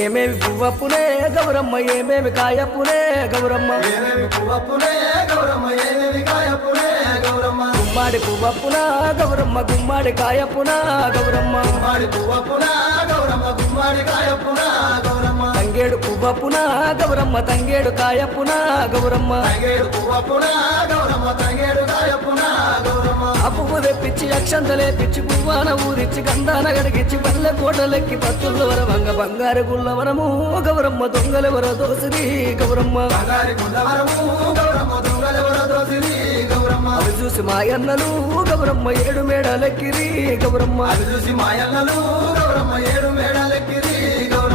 ఏమేమి పువ్వప్పునే గౌరమ్మ ఏమేమి కాయప్పునే గౌరమ్మ ఏమేమి పువ్వప్పునే గౌరమ్మ ఏమేమి కాయప్పునే గౌరమ్మ గుమ్మాడి పువ్వప్పున గౌరమ్మ గుమ్మాడి కాయప్పున గౌరమ్మ గుమ్మాడి పువ్వప్పున గౌరమ్మ గుమ్మాడి కాయప్పున గౌరమ్మ తంగేడు పువ్వప్పున గౌరమ్మ తంగేడు కాయప్పున గౌరమ్మ తంగేడు పువ్వప్పున గౌరమ్మ తంగేడు కాయప్పున గౌరమ్మ ఆ పువ్వు తెప్పించి అక్షంతలేపిచ్చి పువ్వాన ఊరిచ్చి గంధాన గడిగిచ్చి పల్లె కోటలెక్కి పత్తుల్లో వరవంగ బంగారు గుళ్ళవరము గౌరమ్మ దొంగలెవర దోసిరి గౌరమ్మ బంగారి గుండవరము గౌరమ్మ దొంగలెవర దోసిరి గౌరమ్మ అవి చూసి మాయన్నలు గౌరమ్మ ఏడు మేడలెక్కిరి గౌరమ్మ అది చూసి మాయన్నలు గౌరమ్మ ఏడు మేడలెక్కిరి గౌరమ్మ